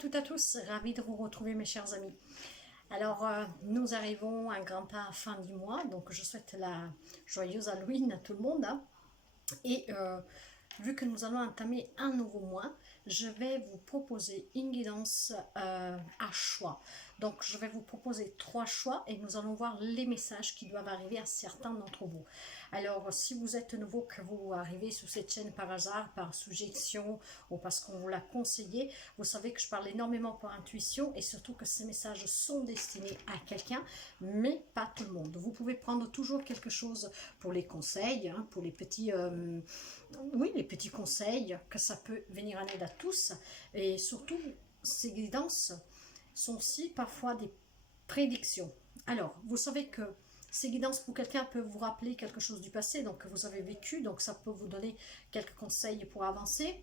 toutes et à tous, ravi de vous retrouver mes chers amis. Alors, nous arrivons à un grand pas à fin du mois, donc je souhaite la joyeuse Halloween à tout le monde. Et vu que nous allons entamer un nouveau mois, je vais vous proposer une guidance à choix. Donc, je vais vous proposer 3 choix et nous allons voir les messages qui doivent arriver à certains d'entre vous. Alors, si vous êtes nouveau, que vous arrivez sur cette chaîne par hasard, par suggestion ou parce qu'on vous l'a conseillé, vous savez que je parle énormément par intuition et surtout que ces messages sont destinés à quelqu'un, mais pas tout le monde. Vous pouvez prendre toujours quelque chose pour les conseils, hein, pour les petits... oui, les petits conseils, que ça peut venir en aide à tous. Et surtout, ces guidances sont aussi parfois des prédictions. Alors, vous savez que ces guidances pour quelqu'un peuvent vous rappeler quelque chose du passé, donc que vous avez vécu, donc ça peut vous donner quelques conseils pour avancer,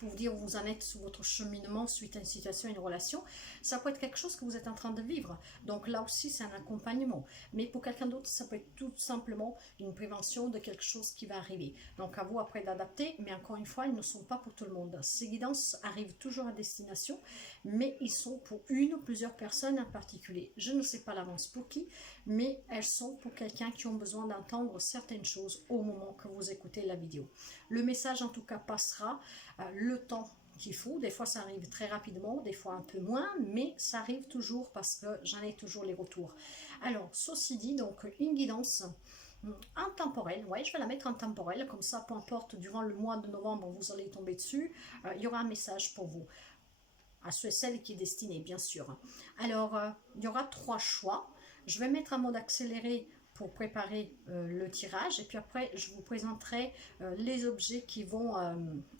pour vous dire où vous en êtes sur votre cheminement suite à une situation, une relation. Ça peut être quelque chose que vous êtes en train de vivre. Donc là aussi, c'est un accompagnement. Mais pour quelqu'un d'autre, ça peut être tout simplement une prévention de quelque chose qui va arriver. Donc à vous après d'adapter, mais encore une fois, ils ne sont pas pour tout le monde. Ces guidances arrivent toujours à destination, mais ils sont pour une ou plusieurs personnes en particulier. Je ne sais pas l'avance pour qui, mais elles sont pour quelqu'un qui ont besoin d'entendre certaines choses au moment que vous écoutez la vidéo. Le message en tout cas passera le temps qu'il faut. Des fois ça arrive très rapidement, des fois un peu moins, mais ça arrive toujours parce que j'en ai toujours les retours. Alors ceci dit, donc une guidance intemporelle, ouais, je vais la mettre en temporel, comme ça peu importe durant le mois de novembre vous allez tomber dessus, il y aura un message pour vous, à ceux et celles qui est destiné bien sûr. Alors il y aura 3 choix, je vais mettre en mode accéléré pour préparer le tirage et puis après je vous présenterai les objets qui vont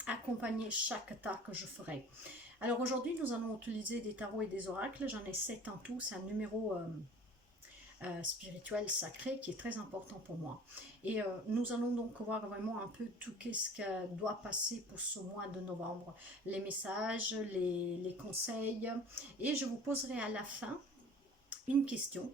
accompagner chaque tas que je ferai. Alors aujourd'hui nous allons utiliser des tarots et des oracles, j'en ai 7 en tout, c'est un numéro spirituel sacré qui est très important pour moi. Et nous allons donc voir vraiment un peu tout ce qui doit passer pour ce mois de novembre, les messages, les conseils, et je vous poserai à la fin une question.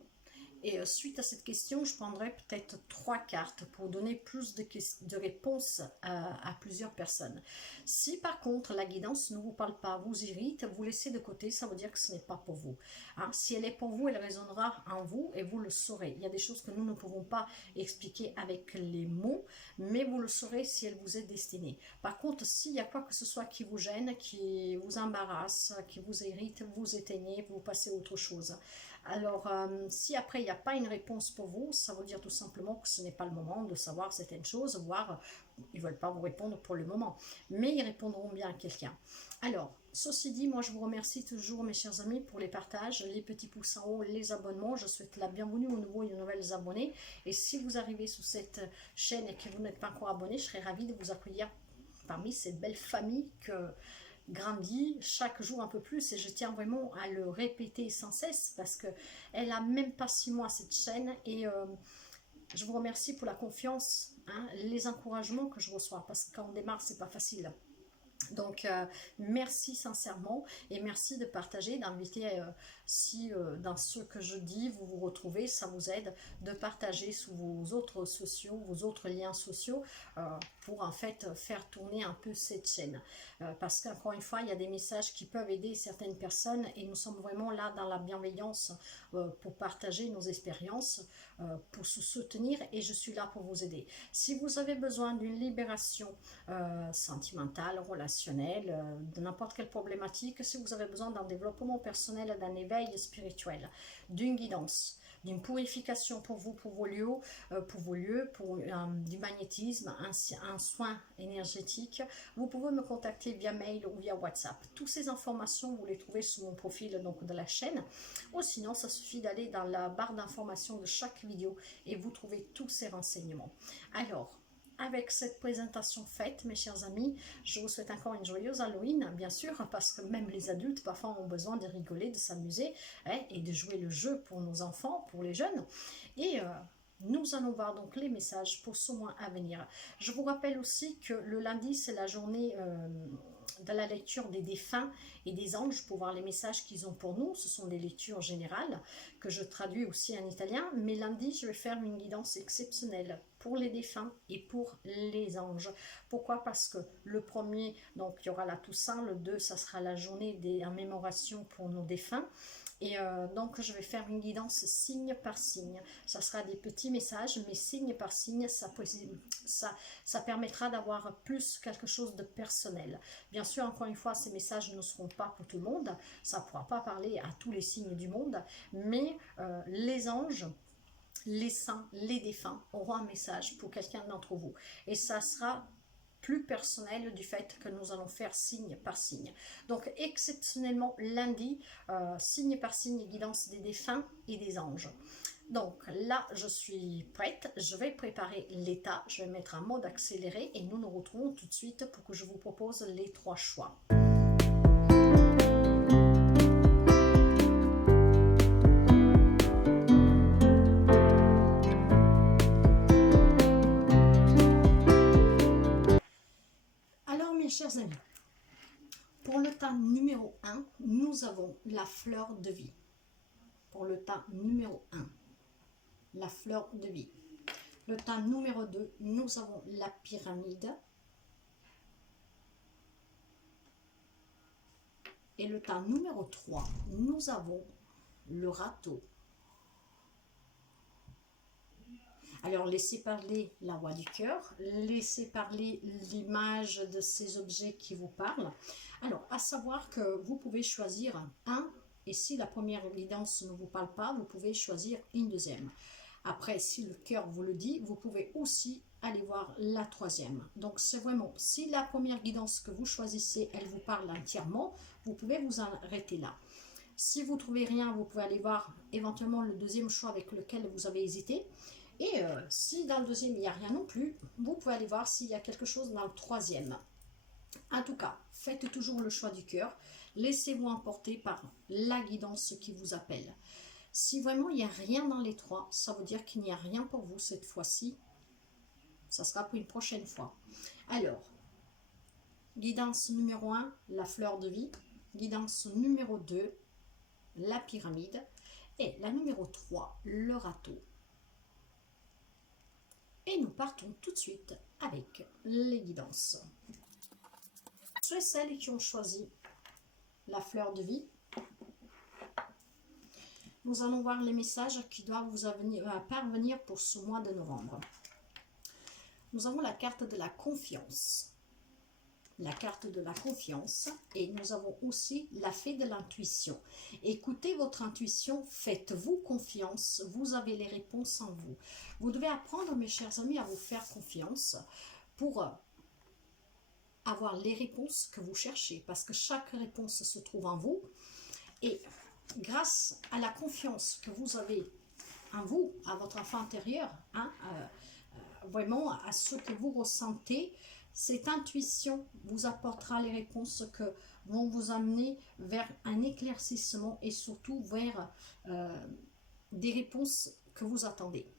Et suite à cette question, je prendrai peut-être 3 cartes pour donner plus de réponses à plusieurs personnes. Si par contre la guidance ne vous parle pas, vous irrite, vous laissez de côté, ça veut dire que ce n'est pas pour vous. Hein? Si elle est pour vous, elle résonnera en vous et vous le saurez. Il y a des choses que nous ne pouvons pas expliquer avec les mots, mais vous le saurez si elle vous est destinée. Par contre, s'il y a quoi que ce soit qui vous gêne, qui vous embarrasse, qui vous irrite, vous éteignez, vous passez à autre chose. Alors, si après il n'y a pas une réponse pour vous, ça veut dire tout simplement que ce n'est pas le moment de savoir certaines choses, voire ils ne veulent pas vous répondre pour le moment, mais ils répondront bien à quelqu'un. Alors, ceci dit, moi je vous remercie toujours mes chers amis pour les partages, les petits pouces en haut, les abonnements. Je souhaite la bienvenue aux nouveaux et aux nouvelles abonnés. Et si vous arrivez sur cette chaîne et que vous n'êtes pas encore abonné, je serais ravie de vous accueillir parmi cette belle famille que grandit chaque jour un peu plus, et je tiens vraiment à le répéter sans cesse parce que elle a même pas 6 mois cette chaîne, et je vous remercie pour la confiance, hein, les encouragements que je reçois, parce que quand on démarre c'est pas facile. Donc merci sincèrement et merci de partager, d'inviter si dans ce que je dis vous vous retrouvez, ça vous aide de partager sous vos autres sociaux, vos autres liens sociaux pour en fait faire tourner un peu cette chaîne, parce qu'encore une fois il y a des messages qui peuvent aider certaines personnes et nous sommes vraiment là dans la bienveillance pour partager nos expériences, pour se soutenir, et je suis là pour vous aider. Si vous avez besoin d'une libération sentimentale, relationnelle, de n'importe quelle problématique, si vous avez besoin d'un développement personnel, d'un éveil spirituel, d'une guidance, d'une purification pour vous, pour vos lieux, pour du magnétisme, un soin énergétique, vous pouvez me contacter via mail ou via WhatsApp. Toutes ces informations, vous les trouvez sur mon profil donc de la chaîne, ou sinon ça suffit d'aller dans la barre d'information de chaque vidéo et vous trouvez tous ces renseignements. Alors, avec cette présentation faite, mes chers amis, je vous souhaite encore une joyeuse Halloween, bien sûr, parce que même les adultes, parfois, ont besoin de rigoler, de s'amuser, hein, et de jouer le jeu pour nos enfants, pour les jeunes. Et Nous allons voir donc les messages pour ce mois à venir. Je vous rappelle aussi que le lundi, c'est la journée de la lecture des défunts et des anges pour voir les messages qu'ils ont pour nous. Ce sont des lectures générales que je traduis aussi en italien. Mais lundi, je vais faire une guidance exceptionnelle pour les défunts et pour les anges. Pourquoi? Parce que le premier, donc il y aura la Toussaint, le 2, ça sera la journée des mémorations pour nos défunts. Et donc, je vais faire une guidance signe par signe. Ça sera des petits messages, mais signe par signe, ça permettra d'avoir plus quelque chose de personnel. Bien sûr, encore une fois, ces messages ne seront pas pour tout le monde. Ça ne pourra pas parler à tous les signes du monde. Mais les anges, les saints, les défunts auront un message pour quelqu'un d'entre vous. Et ça sera plus personnel du fait que nous allons faire signe par signe. Donc exceptionnellement lundi, signe par signe, guidance des défunts et des anges. Donc là, je suis prête, je vais préparer l'état, je vais mettre un mode accéléré et nous nous retrouvons tout de suite pour que je vous propose les 3 choix. Chers amis, pour le tas numéro 1, nous avons la fleur de vie. Pour le tas numéro 1, la fleur de vie. Le tas numéro 2, nous avons la pyramide. Et le tas numéro 3, nous avons le râteau. Alors, laissez parler la roue du cœur, laissez parler l'image de ces objets qui vous parlent. Alors, à savoir que vous pouvez choisir un, et si la première guidance ne vous parle pas, vous pouvez choisir une deuxième. Après, si le cœur vous le dit, vous pouvez aussi aller voir la troisième. Donc, c'est vraiment, si la première guidance que vous choisissez, elle vous parle entièrement, vous pouvez vous arrêter là. Si vous ne trouvez rien, vous pouvez aller voir éventuellement le deuxième choix avec lequel vous avez hésité. Et si dans le deuxième, il n'y a rien non plus, vous pouvez aller voir s'il y a quelque chose dans le troisième. En tout cas, faites toujours le choix du cœur. Laissez-vous emporter par la guidance qui vous appelle. Si vraiment il n'y a rien dans les trois, ça veut dire qu'il n'y a rien pour vous cette fois-ci. Ça sera pour une prochaine fois. Alors, guidance numéro 1, la fleur de vie. Guidance numéro 2, la pyramide. Et la numéro 3, le râteau. Et nous partons tout de suite avec les guidances. Ceux et celles qui ont choisi la fleur de vie, nous allons voir les messages qui doivent vous parvenir pour ce mois de novembre. Nous avons la carte de la confiance. La carte de la confiance et nous avons aussi la fée de l'intuition. Écoutez votre intuition, faites-vous confiance, vous avez les réponses en vous. Vous devez apprendre, mes chers amis, à vous faire confiance pour avoir les réponses que vous cherchez parce que chaque réponse se trouve en vous et grâce à la confiance que vous avez en vous, à votre enfant intérieur, vraiment à ce que vous ressentez, cette intuition vous apportera les réponses que vont vous amener vers un éclaircissement et surtout vers des réponses que vous attendez.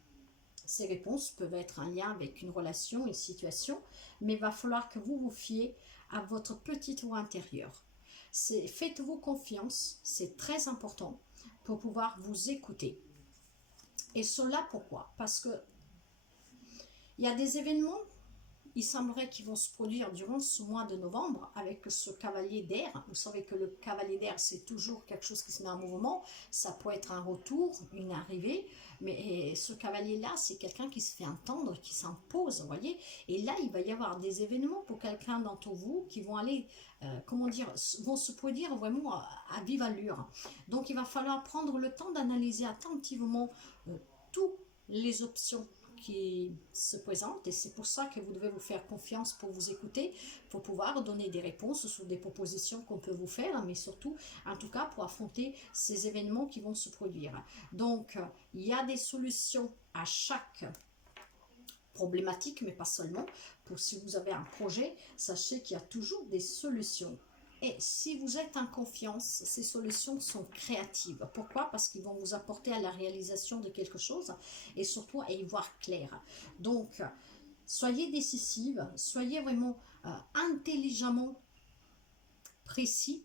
Ces réponses peuvent être en lien avec une relation, une situation, mais il va falloir que vous vous fiez à votre petite voix intérieure. Faites-vous confiance, c'est très important pour pouvoir vous écouter. Et cela pourquoi? Parce que il y a des événements, il semblerait qu'ils vont se produire durant ce mois de novembre avec ce cavalier d'air. Vous savez que le cavalier d'air, c'est toujours quelque chose qui se met en mouvement. Ça peut être un retour, une arrivée. Mais ce cavalier-là, c'est quelqu'un qui se fait entendre, qui s'impose, vous voyez. Et là, il va y avoir des événements pour quelqu'un d'entre vous qui vont aller, vont se produire vraiment à vive allure. Donc, il va falloir prendre le temps d'analyser attentivement toutes les options qui se présentent et c'est pour ça que vous devez vous faire confiance pour vous écouter, pour pouvoir donner des réponses sur des propositions qu'on peut vous faire, mais surtout, en tout cas, pour affronter ces événements qui vont se produire. Donc, il y a des solutions à chaque problématique, mais pas seulement. Pour si vous avez un projet, sachez qu'il y a toujours des solutions Et si vous êtes en confiance, ces solutions sont créatives. Pourquoi? Parce qu'ils vont vous apporter à la réalisation de quelque chose et surtout à y voir clair. Donc, soyez décisive, soyez vraiment intelligemment précis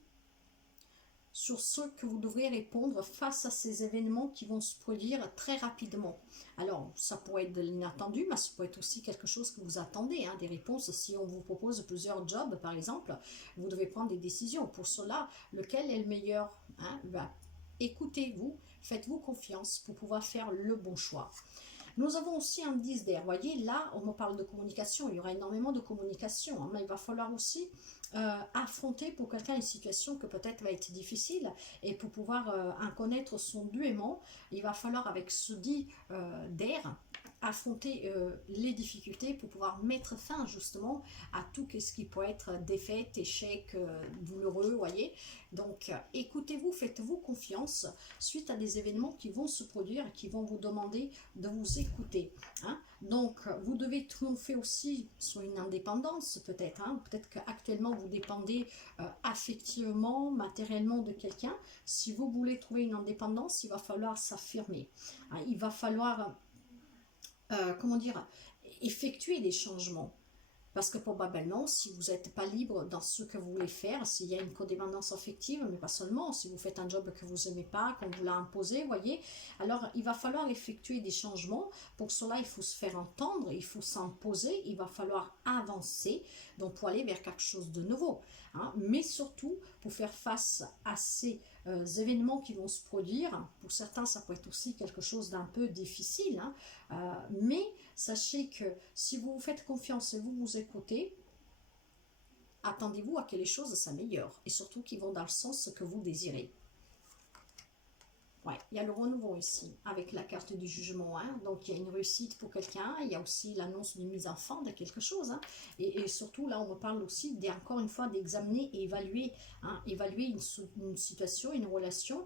sur ce que vous devrez répondre face à ces événements qui vont se produire très rapidement. Alors, ça pourrait être de l'inattendu, mais ça peut être aussi quelque chose que vous attendez, hein, des réponses. Si on vous propose plusieurs jobs, par exemple, vous devez prendre des décisions. Pour cela, lequel est le meilleur, hein? Écoutez-vous, faites-vous confiance pour pouvoir faire le bon choix. Nous avons aussi un 10 d'air. Vous voyez, là, on me parle de communication. Il y aura énormément de communication. Hein, mais il va falloir aussi affronter pour quelqu'un une situation que peut-être va être difficile. Et pour pouvoir en connaître son duément, il va falloir, avec ce 10 d'air, affronter les difficultés pour pouvoir mettre fin justement à tout ce qui peut être défaite, échec, douloureux, voyez. Donc écoutez-vous, faites-vous confiance suite à des événements qui vont se produire et qui vont vous demander de vous écouter, hein. Donc vous devez triompher aussi sur une indépendance peut-être, hein. Peut-être qu'actuellement vous dépendez affectivement, matériellement de quelqu'un. Si vous voulez trouver une indépendance, il va falloir s'affirmer, hein. Il va falloir comment dire, effectuer des changements. Parce que probablement, si vous n'êtes pas libre dans ce que vous voulez faire, s'il y a une codépendance affective, mais pas seulement, si vous faites un job que vous n'aimez pas, qu'on vous l'a imposé, voyez, alors il va falloir effectuer des changements. Pour cela, il faut se faire entendre, il faut s'imposer, il va falloir avancer, donc pour aller vers quelque chose de nouveau, hein. Mais surtout, pour faire face à ces événements qui vont se produire, pour certains, ça peut être aussi quelque chose d'un peu difficile, hein, mais sachez que si vous vous faites confiance et vous vous écoutez, attendez-vous à que les choses s'améliorent et surtout qu'ils vont dans le sens que vous désirez. Ouais, il y a le renouveau ici avec la carte du jugement, hein. Donc il y a une réussite pour quelqu'un, il y a aussi l'annonce d'une mise en forme de quelque chose, hein. Et surtout là on me parle aussi encore une fois d'examiner et évaluer, hein, évaluer une situation, une relation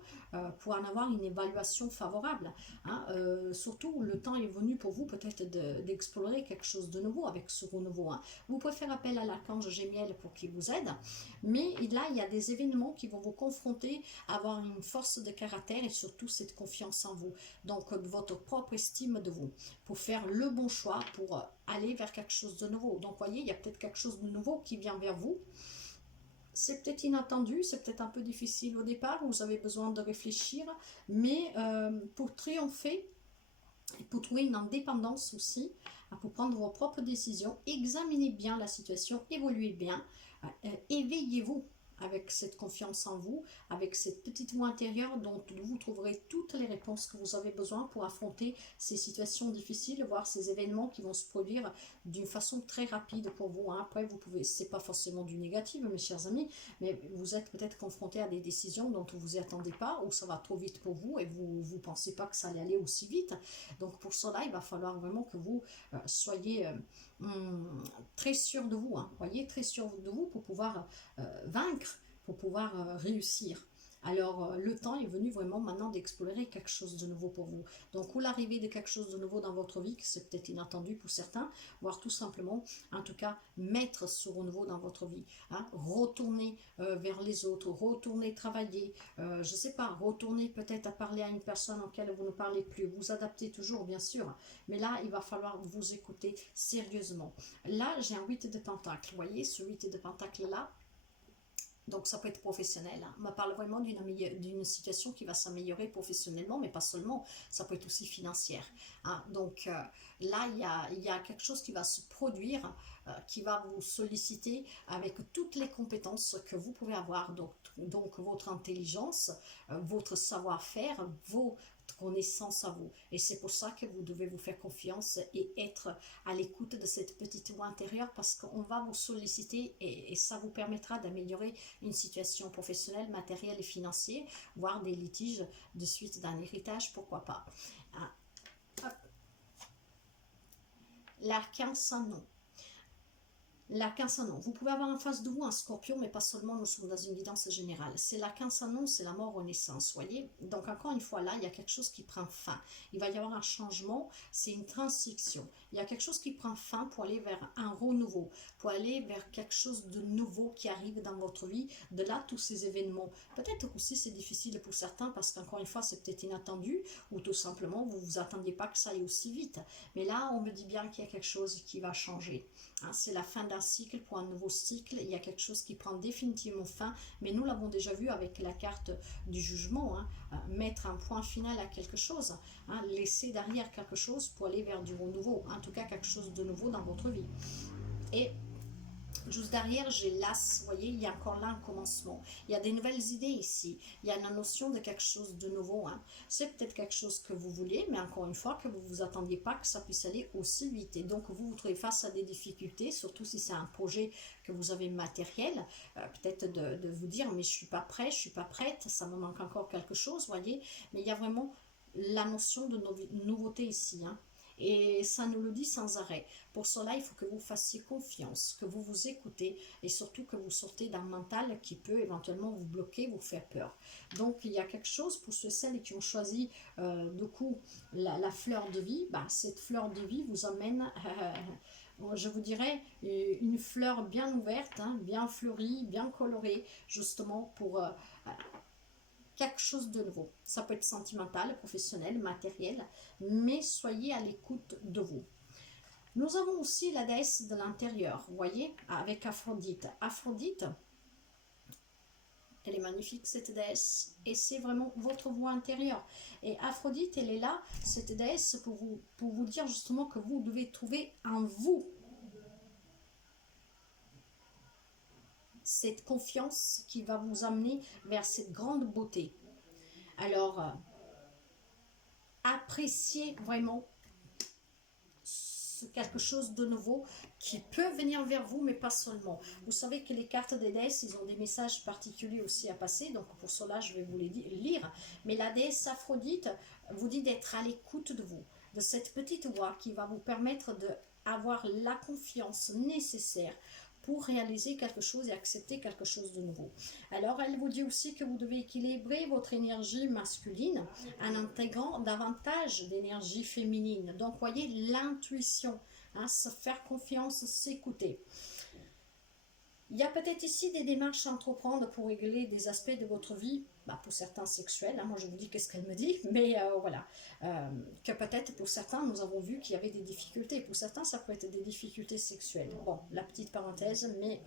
pour en avoir une évaluation favorable, hein. Surtout le temps est venu pour vous peut-être d'explorer quelque chose de nouveau avec ce renouveau, hein. Vous pouvez faire appel à l'archange Gémiel pour qu'il vous aide, mais là il y a des événements qui vont vous confronter à avoir une force de caractère et surtout cette confiance en vous, donc votre propre estime de vous, pour faire le bon choix, pour aller vers quelque chose de nouveau. Donc voyez, il y a peut-être quelque chose de nouveau qui vient vers vous. C'est peut-être inattendu, c'est peut-être un peu difficile au départ, vous avez besoin de réfléchir, mais pour triompher, pour trouver une indépendance aussi, pour prendre vos propres décisions, examinez bien la situation, évoluez bien, éveillez-vous avec cette confiance en vous, avec cette petite voix intérieure dont vous trouverez toutes les réponses que vous avez besoin pour affronter ces situations difficiles, voire ces événements qui vont se produire d'une façon très rapide pour vous, hein. Après, vous pouvez, c'est pas forcément du négatif, mes chers amis, mais vous êtes peut-être confronté à des décisions dont vous vous y attendez pas, ou ça va trop vite pour vous et vous pensez pas que ça allait aller aussi vite. Donc pour cela, il va falloir vraiment que vous soyez très sûr de vous, hein, voyez, très sûr de vous pour pouvoir vaincre, pour pouvoir réussir. Alors le temps est venu vraiment maintenant d'explorer quelque chose de nouveau pour vous. Donc ou l'arrivée de quelque chose de nouveau dans votre vie, que c'est peut-être inattendu pour certains, voire tout simplement, en tout cas, mettre ce renouveau dans votre vie, hein. Retourner vers les autres, retourner travailler, je sais pas, retourner peut-être à parler à une personne auquel vous ne parlez plus, vous adaptez toujours bien sûr, mais là il va falloir vous écouter sérieusement. Là j'ai un 8 de pentacles, vous voyez ce 8 de pentacles là. Donc ça peut être professionnel, hein. On me parle vraiment d'une situation qui va s'améliorer professionnellement, mais pas seulement, ça peut être aussi financière, hein. Donc là, il y a quelque chose qui va se produire, qui va vous solliciter avec toutes les compétences que vous pouvez avoir, donc votre intelligence, votre savoir-faire, vos connaissance à vous, et c'est pour ça que vous devez vous faire confiance et être à l'écoute de cette petite voix intérieure, parce qu'on va vous solliciter et ça vous permettra d'améliorer une situation professionnelle, matérielle et financière, voire des litiges de suite d'un héritage, pourquoi pas. L'arcane sans nom. L'arcane sans nom. Vous pouvez avoir en face de vous un scorpion, mais pas seulement, nous sommes dans une guidance générale. C'est l'arcane sans nom, c'est la mort renaissance, voyez. Donc encore une fois, là, il y a quelque chose qui prend fin. Il va y avoir un changement, c'est une transition. Il y a quelque chose qui prend fin pour aller vers un renouveau, pour aller vers quelque chose de nouveau qui arrive dans votre vie. De là, tous ces événements. Peut-être aussi c'est difficile pour certains parce qu'encore une fois, c'est peut-être inattendu ou tout simplement, vous ne vous attendiez pas que ça aille aussi vite. Mais là, on me dit bien qu'il y a quelque chose qui va changer. Hein, c'est la fin d'un cycle pour un nouveau cycle. Il y a quelque chose qui prend définitivement fin. Mais nous l'avons déjà vu avec la carte du jugement. Hein, mettre un point final à quelque chose. Hein, laisser derrière quelque chose pour aller vers du renouveau. En tout cas, quelque chose de nouveau dans votre vie. Et juste derrière, j'ai l'as, vous voyez, il y a encore là un commencement. Il y a des nouvelles idées ici. Il y a la notion de quelque chose de nouveau. Hein. C'est peut-être quelque chose que vous vouliez, mais encore une fois, que vous ne vous attendiez pas que ça puisse aller aussi vite. Et donc, vous vous trouvez face à des difficultés, surtout si c'est un projet que vous avez matériel. Peut-être de vous dire, mais je ne suis pas prêt, je ne suis pas prête, ça me manque encore quelque chose, vous voyez. Mais il y a vraiment la notion de nouveauté ici, hein. Et ça nous le dit sans arrêt. Pour cela, il faut que vous fassiez confiance, que vous vous écoutez et surtout que vous sortez d'un mental qui peut éventuellement vous bloquer, vous faire peur. Donc, il y a quelque chose pour ceux et celles qui ont choisi du coup la fleur de vie. Bah, cette fleur de vie vous amène, je vous dirais, une fleur bien ouverte, hein, bien fleurie, bien colorée, justement pour quelque chose de nouveau. Ça peut être sentimental, professionnel, matériel, mais soyez à l'écoute de vous. Nous avons aussi la déesse de l'intérieur, vous voyez, avec Aphrodite. Aphrodite, elle est magnifique cette déesse, et c'est vraiment votre voix intérieure. Et Aphrodite, elle est là, cette déesse, pour vous dire justement que vous devez trouver en vous cette confiance qui va vous amener vers cette grande beauté. Alors, appréciez vraiment quelque chose de nouveau qui peut venir vers vous, mais pas seulement. Vous savez que les cartes des déesses, ils ont des messages particuliers aussi à passer, donc pour cela, je vais vous les lire. Mais la déesse Aphrodite vous dit d'être à l'écoute de vous, de cette petite voix qui va vous permettre d'avoir la confiance nécessaire pour réaliser quelque chose et accepter quelque chose de nouveau. Alors, elle vous dit aussi que vous devez équilibrer votre énergie masculine en intégrant davantage d'énergie féminine. Donc, voyez, l'intuition, hein, se faire confiance, s'écouter. Il y a peut-être ici des démarches à entreprendre pour régler des aspects de votre vie, bah pour certains sexuels, hein, moi je vous dis qu'est-ce qu'elle me dit, mais voilà, que peut-être pour certains nous avons vu qu'il y avait des difficultés, pour certains ça peut être des difficultés sexuelles. Bon, la petite parenthèse, mais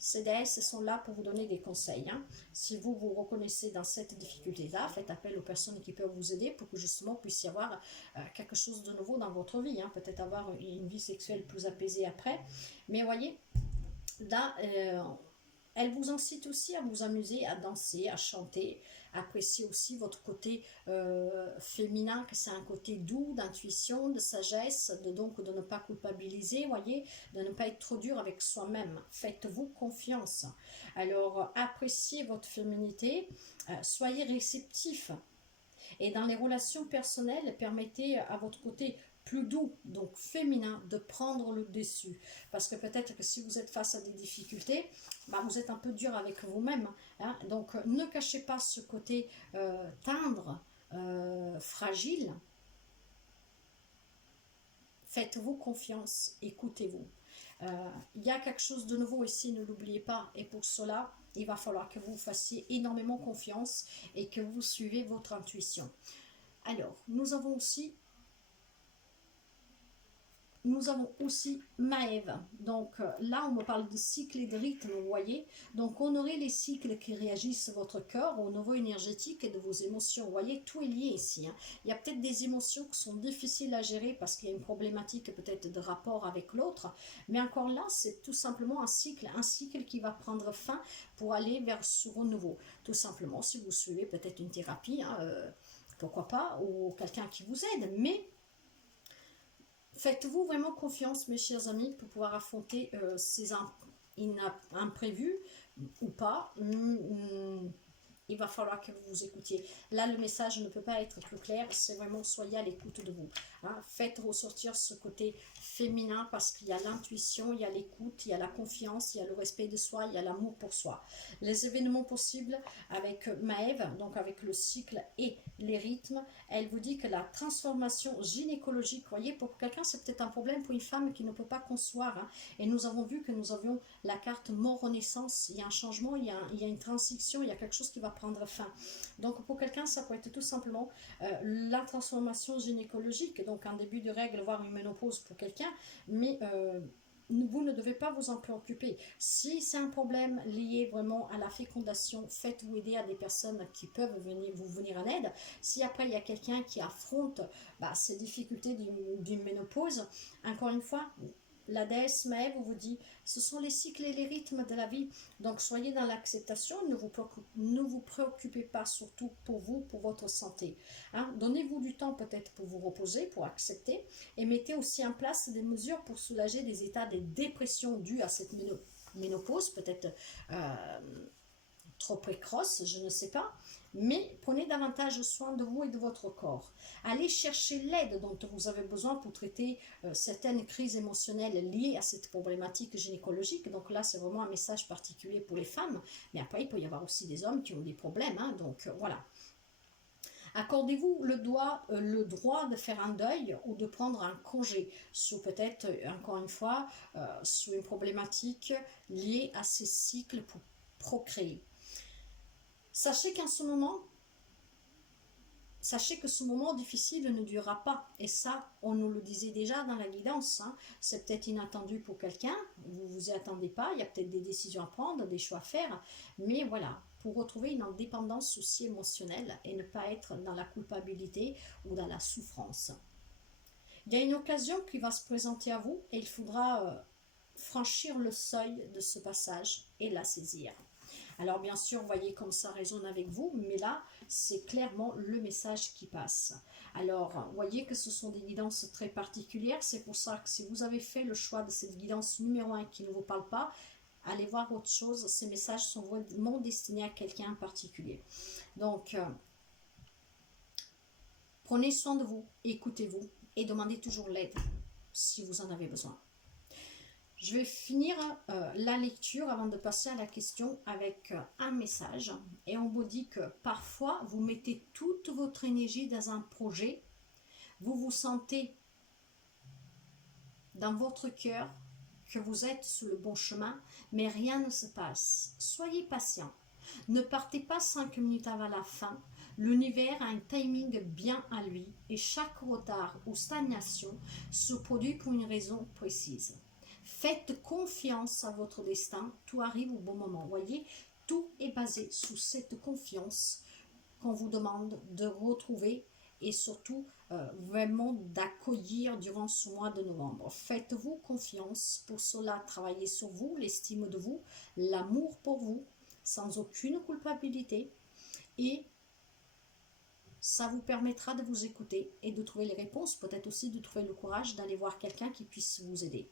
ces déesses sont là pour vous donner des conseils. Hein. Si vous vous reconnaissez dans cette difficulté-là, faites appel aux personnes qui peuvent vous aider pour que justement puisse y avoir quelque chose de nouveau dans votre vie, hein. Peut-être avoir une vie sexuelle plus apaisée après, mais voyez, là, elle vous incite aussi à vous amuser, à danser, à chanter, à apprécier aussi votre côté féminin, que c'est un côté doux, d'intuition, de sagesse, donc de ne pas culpabiliser, voyez, de ne pas être trop dur avec soi-même. Faites-vous confiance. Alors, appréciez votre féminité, soyez réceptif. Et dans les relations personnelles, permettez à votre côté plus doux, donc féminin, de prendre le dessus. Parce que peut-être que si vous êtes face à des difficultés, bah, vous êtes un peu dur avec vous-même. Hein. Donc ne cachez pas ce côté tendre, fragile. Faites-vous confiance, écoutez-vous. Il y a quelque chose de nouveau ici, ne l'oubliez pas. Et pour cela, il va falloir que vous fassiez énormément confiance et que vous suivez votre intuition. Alors, nous avons aussi Maëve. Donc là, on me parle de cycle et de rythme, vous voyez. Donc, honorez les cycles qui réagissent votre cœur au niveau énergétique et de vos émotions. Vous voyez, tout est lié ici. Hein. Il y a peut-être des émotions qui sont difficiles à gérer parce qu'il y a une problématique peut-être de rapport avec l'autre. Mais encore là, c'est tout simplement un cycle qui va prendre fin pour aller vers ce renouveau. Tout simplement, si vous suivez peut-être une thérapie, hein, pourquoi pas, ou quelqu'un qui vous aide, mais faites-vous vraiment confiance, mes chers amis, pour pouvoir affronter ces imprévus ou pas. Il va falloir que vous vous écoutiez. Là, le message ne peut pas être plus clair. C'est vraiment soyez à l'écoute de vous. Hein. Faites ressortir ce côté féminin parce qu'il y a l'intuition, il y a l'écoute, il y a la confiance, il y a le respect de soi, il y a l'amour pour soi. Les événements possibles avec Maëve, donc avec le cycle et les rythmes, elle vous dit que la transformation gynécologique, vous voyez, pour quelqu'un c'est peut-être un problème pour une femme qui ne peut pas concevoir, hein. Et nous avons vu que nous avions la carte mort-renaissance, il y a un changement, il y a une transition, il y a quelque chose qui va prendre fin. Donc pour quelqu'un ça peut être tout simplement la transformation gynécologique, donc un début de règle, voire une ménopause pour quelqu'un, mais vous ne devez pas vous en préoccuper. Si c'est un problème lié vraiment à la fécondation, faites-vous aider à des personnes qui peuvent vous venir en aide. Si après il y a quelqu'un qui affronte ces difficultés d'une ménopause, encore une fois, la déesse Maëve vous dit, ce sont les cycles et les rythmes de la vie. Donc soyez dans l'acceptation, ne vous préoccupez pas surtout pour vous, pour votre santé. Hein? Donnez-vous du temps peut-être pour vous reposer, pour accepter, et mettez aussi en place des mesures pour soulager des états de dépression dus à cette ménopause, peut-être trop précoce, je ne sais pas, mais prenez davantage soin de vous et de votre corps. Allez chercher l'aide dont vous avez besoin pour traiter certaines crises émotionnelles liées à cette problématique gynécologique. Donc là, c'est vraiment un message particulier pour les femmes, mais après, il peut y avoir aussi des hommes qui ont des problèmes, hein, donc voilà. Accordez-vous le droit de faire un deuil ou de prendre un congé sur peut-être, encore une fois, sur une problématique liée à ces cycles pour procréer. Sachez qu'en ce moment, sachez que ce moment difficile ne durera pas. Et ça, on nous le disait déjà dans la guidance. Hein. C'est peut-être inattendu pour quelqu'un, vous ne vous y attendez pas, il y a peut-être des décisions à prendre, des choix à faire. Mais voilà, pour retrouver une indépendance aussi émotionnelle et ne pas être dans la culpabilité ou dans la souffrance. Il y a une occasion qui va se présenter à vous et il faudra franchir le seuil de ce passage et la saisir. Alors bien sûr, vous voyez comme ça résonne avec vous, mais là, c'est clairement le message qui passe. Alors, vous voyez que ce sont des guidances très particulières, c'est pour ça que si vous avez fait le choix de cette guidance numéro 1 qui ne vous parle pas, allez voir autre chose, ces messages sont vraiment destinés à quelqu'un en particulier. Donc, prenez soin de vous, écoutez-vous et demandez toujours l'aide si vous en avez besoin. Je vais finir la lecture avant de passer à la question avec un message. Et on vous dit que parfois, vous mettez toute votre énergie dans un projet. Vous vous sentez dans votre cœur que vous êtes sur le bon chemin, mais rien ne se passe. Soyez patient. Ne partez pas 5 minutes avant la fin. L'univers a un timing bien à lui et chaque retard ou stagnation se produit pour une raison précise. Faites confiance à votre destin, tout arrive au bon moment. Voyez, tout est basé sur cette confiance qu'on vous demande de retrouver et surtout vraiment d'accueillir durant ce mois de novembre. Faites-vous confiance, pour cela travaillez sur vous, l'estime de vous, l'amour pour vous, sans aucune culpabilité et ça vous permettra de vous écouter et de trouver les réponses, peut-être aussi de trouver le courage d'aller voir quelqu'un qui puisse vous aider.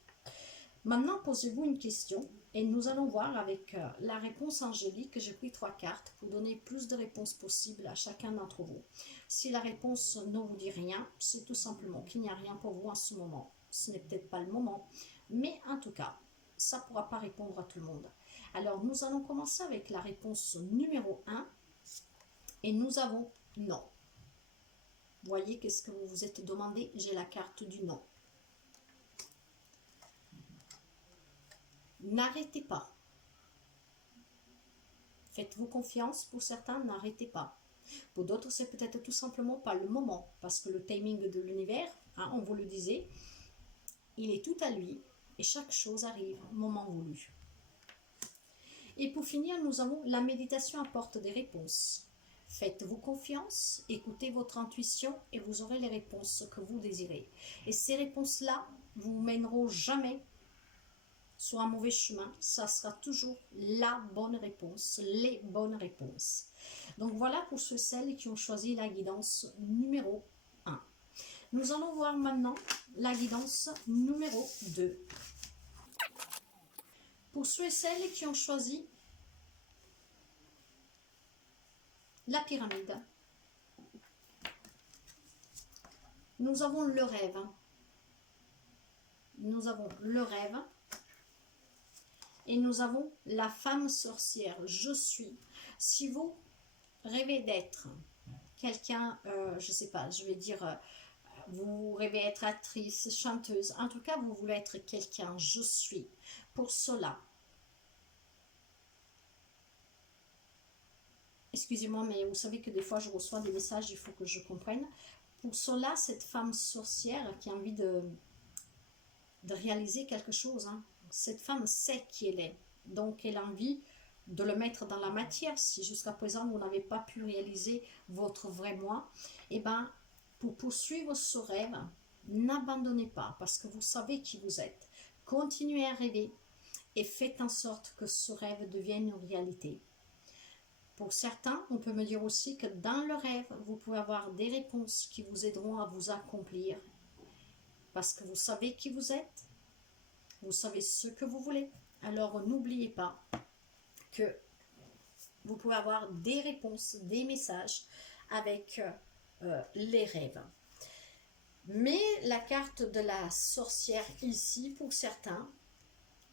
Maintenant, posez-vous une question et nous allons voir avec la réponse angélique. J'ai pris 3 cartes pour donner plus de réponses possibles à chacun d'entre vous. Si la réponse ne vous dit rien, c'est tout simplement qu'il n'y a rien pour vous en ce moment. Ce n'est peut-être pas le moment, mais en tout cas, ça ne pourra pas répondre à tout le monde. Alors, nous allons commencer avec la réponse numéro 1 et nous avons non. Voyez qu'est-ce que vous vous êtes demandé? J'ai la carte du non. N'arrêtez pas. Faites-vous confiance, pour certains, n'arrêtez pas. Pour d'autres, c'est peut-être tout simplement pas le moment, parce que le timing de l'univers, hein, on vous le disait, il est tout à lui, et chaque chose arrive au moment voulu. Et pour finir, nous avons la méditation apporte des réponses. Faites-vous confiance, écoutez votre intuition et vous aurez les réponses que vous désirez. Et ces réponses-là vous mèneront jamais sur un mauvais chemin, ça sera toujours la bonne réponse, les bonnes réponses. Donc voilà pour ceux et celles qui ont choisi la guidance numéro 1. Nous allons voir maintenant la guidance numéro 2. Pour ceux et celles qui ont choisi la pyramide, nous avons le rêve. nous avons le rêve et nous avons la femme sorcière. Je suis. Si vous rêvez d'être quelqu'un, je sais pas, je vais dire, vous rêvez être actrice, chanteuse, en tout cas, vous voulez être quelqu'un, je suis. Pour cela, excusez-moi, mais vous savez que des fois, je reçois des messages, il faut que je comprenne. Pour cela, cette femme sorcière qui a envie de réaliser quelque chose, hein, cette femme sait qui elle est, donc elle a envie de le mettre dans la matière. Si jusqu'à présent vous n'avez pas pu réaliser votre vrai moi, et ben pour poursuivre ce rêve, n'abandonnez pas parce que vous savez qui vous êtes. Continuez à rêver et faites en sorte que ce rêve devienne une réalité. Pour certains, on peut me dire aussi que dans le rêve, vous pouvez avoir des réponses qui vous aideront à vous accomplir parce que vous savez qui vous êtes, vous savez ce que vous voulez. Alors n'oubliez pas que vous pouvez avoir des réponses, des messages avec les rêves. Mais la carte de la sorcière ici, pour certains,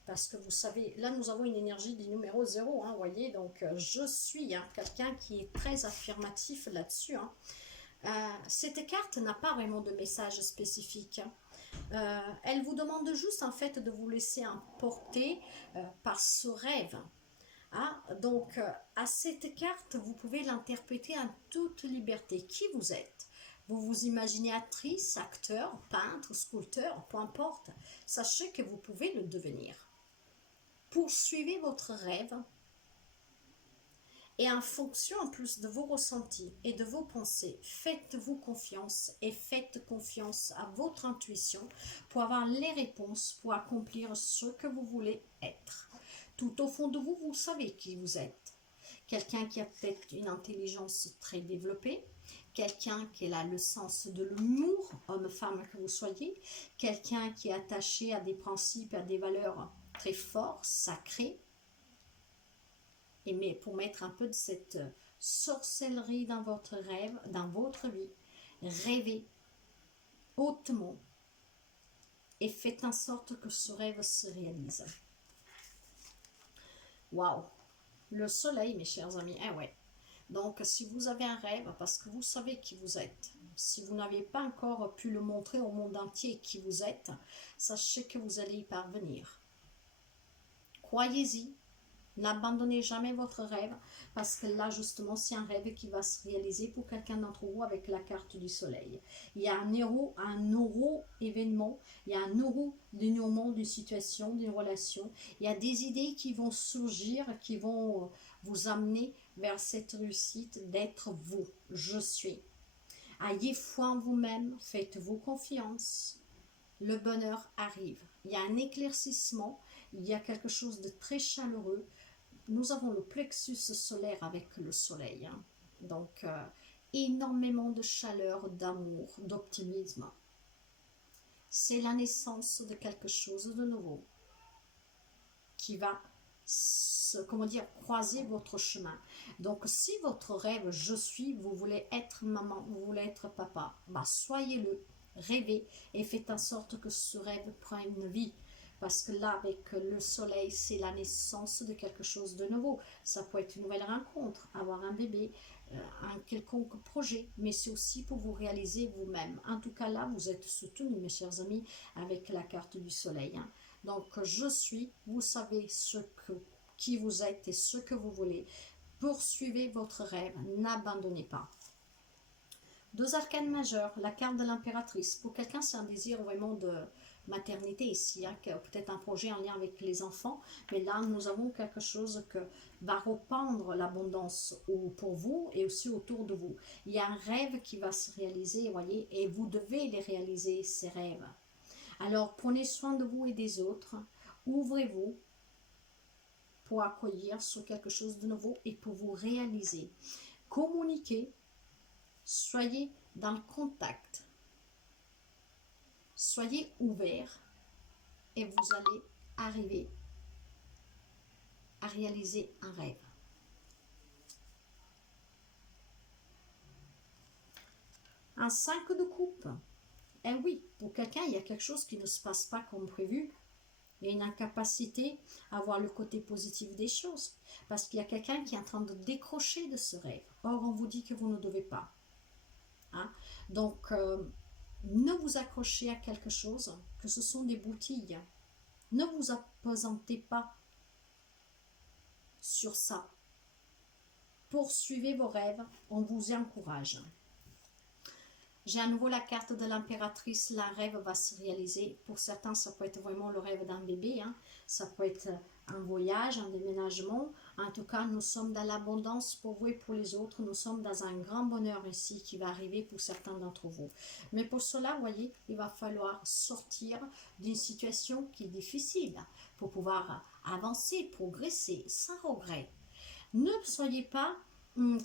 parce que vous savez, là nous avons une énergie du numéro 0, hein, voyez, donc je suis hein, quelqu'un qui est très affirmatif là-dessus. Hein. Cette carte n'a pas vraiment de message spécifique. Elle vous demande juste en fait de vous laisser emporter par ce rêve. Ah, donc, à cette carte, vous pouvez l'interpréter en toute liberté. Qui vous êtes? Vous vous imaginez actrice, acteur, peintre, sculpteur, peu importe. Sachez que vous pouvez le devenir. Poursuivez votre rêve et en fonction en plus de vos ressentis et de vos pensées, faites-vous confiance et faites confiance à votre intuition pour avoir les réponses pour accomplir ce que vous voulez être. Tout au fond de vous, vous savez qui vous êtes. Quelqu'un qui a peut-être une intelligence très développée, quelqu'un qui a le sens de l'humour, homme-femme que vous soyez, quelqu'un qui est attaché à des principes, à des valeurs très forts, sacrées. Et mais pour mettre un peu de cette sorcellerie dans votre rêve, dans votre vie, rêvez hautement et faites en sorte que ce rêve se réalise. Waouh! Le soleil, mes chers amis, ah ouais. Donc, si vous avez un rêve, parce que vous savez qui vous êtes, si vous n'avez pas encore pu le montrer au monde entier qui vous êtes, sachez que vous allez y parvenir. Croyez-y, n'abandonnez jamais votre rêve, parce que là, justement, c'est un rêve qui va se réaliser pour quelqu'un d'entre vous avec la carte du soleil. Il y a un euro événement, il y a un euro dénouement d'une situation, d'une relation. Il y a des idées qui vont surgir, qui vont vous amener vers cette réussite d'être vous. Je suis. Ayez foi en vous-même, faites-vous confiance. Le bonheur arrive. Il y a un éclaircissement, il y a quelque chose de très chaleureux. Nous avons le plexus solaire avec le soleil. Hein. Donc, énormément de chaleur, d'amour, d'optimisme. C'est la naissance de quelque chose de nouveau qui va, croiser votre chemin. Donc, si votre rêve, je suis, vous voulez être maman, vous voulez être papa, bah, soyez-le, rêvez et faites en sorte que ce rêve prenne vie. Parce que là, avec le soleil, c'est la naissance de quelque chose de nouveau. Ça peut être une nouvelle rencontre, avoir un bébé, un quelconque projet, mais c'est aussi pour vous réaliser vous-même. En tout cas, là, vous êtes soutenus, mes chers amis, avec la carte du soleil. Hein. Donc, je suis, vous savez qui vous êtes et ce que vous voulez. Poursuivez votre rêve, n'abandonnez pas. Deux arcanes majeures, la carte de l'impératrice. Pour quelqu'un, c'est un désir vraiment de maternité ici, hein, peut-être un projet en lien avec les enfants, mais là, nous avons quelque chose que va répandre l'abondance pour vous et aussi autour de vous. Il y a un rêve qui va se réaliser, voyez, et vous devez les réaliser, ces rêves. Alors, prenez soin de vous et des autres, ouvrez-vous pour accueillir sur quelque chose de nouveau et pour vous réaliser. Communiquez, soyez dans le contact. Soyez ouverts et vous allez arriver à réaliser un rêve. Un 5 de coupe. Eh oui, pour quelqu'un, il y a quelque chose qui ne se passe pas comme prévu. Il y a une incapacité à voir le côté positif des choses. Parce qu'il y a quelqu'un qui est en train de décrocher de ce rêve. Or, on vous dit que vous ne devez pas. Hein? Donc, ne vous accrochez à quelque chose, que ce sont des boutilles. Ne vous apesantez pas sur ça. Poursuivez vos rêves, on vous encourage. J'ai à nouveau la carte de l'impératrice, la rêve va se réaliser. Pour certains, ça peut être vraiment le rêve d'un bébé, hein. Ça peut être un voyage, un déménagement. En tout cas, nous sommes dans l'abondance pour vous et pour les autres. Nous sommes dans un grand bonheur ici qui va arriver pour certains d'entre vous. Mais pour cela, vous voyez, il va falloir sortir d'une situation qui est difficile pour pouvoir avancer, progresser sans regret. Ne soyez pas,